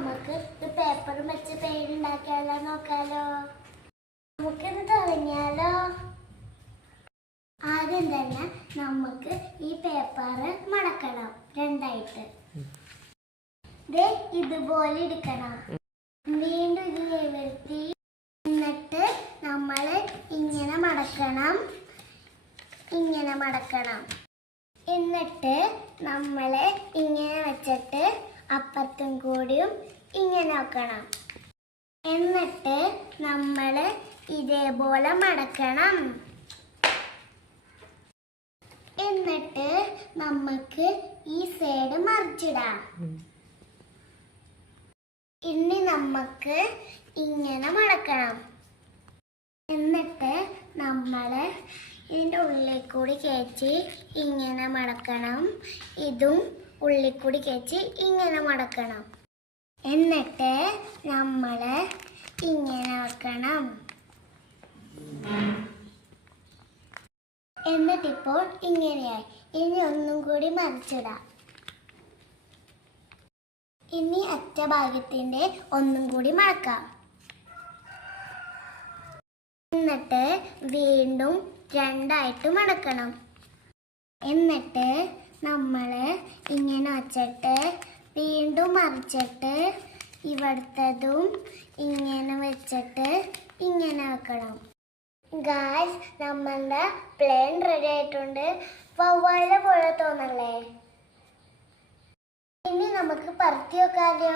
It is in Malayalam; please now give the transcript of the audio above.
നമുക്ക് ഇത് പേപ്പറും വെച്ച് പേരുണ്ടാക്കിയാലോ നോക്കാലോ. നമുക്കിത് തുടങ്ങിയാലോ. ആദ്യം തന്നെ നമുക്ക് ഈ പേപ്പർ മടക്കണം രണ്ടായിട്ട്. ഇതുപോലെ എടുക്കണം. വീണ്ടും ഇത് നിവർത്തി എന്നിട്ട് നമ്മൾ ഇങ്ങനെ മടക്കണം. എന്നിട്ട് നമ്മൾ ഇങ്ങനെ വെച്ചിട്ട് അപ്പുറത്തും കൂടിയും ഇങ്ങനെ വെക്കണം. എന്നിട്ട് നമ്മൾ ഇതേപോലെ മടക്കണം. എന്നിട്ട് നമുക്ക് ഈ സൈഡ് മറിച്ചിടാം. ഇനി നമുക്ക് ഇങ്ങനെ മടക്കണം. എന്നിട്ട് നമ്മൾ ഇതിൻ്റെ ഉള്ളിൽ കൂടി കയറ്റി ഇങ്ങനെ മടക്കണം. ഇതും ഉള്ളിൽ കൂടി കയറ്റി ഇങ്ങനെ മടക്കണം. എന്നിട്ട് നമ്മൾ ഇങ്ങനെ വെക്കണം. എന്നിട്ടിപ്പോൾ ഇങ്ങനെയായി. ഇനി ഒന്നും കൂടി മറിച്ചിടാം. ഇനി അറ്റ ഭാഗത്തിൻ്റെ ഒന്നും കൂടി മടക്കാം. എന്നിട്ട് വീണ്ടും രണ്ടായിട്ട് മടക്കണം. എന്നിട്ട് നമ്മൾ ഇങ്ങനെ വച്ചിട്ട് വീണ്ടും മറിച്ചിട്ട് ഇവിടുത്തതും ഇങ്ങനെ വെച്ചിട്ട് ഇങ്ങനെ വെക്കണം. ഗായ്സ്, നമ്മളുടെ പ്ലെയിൻ റെഡി ആയിട്ടുണ്ട്. വവ്വാല പോലെ തോന്നല്ലേ? ഇനി നമുക്ക് പരത്തി വെക്കാലോ.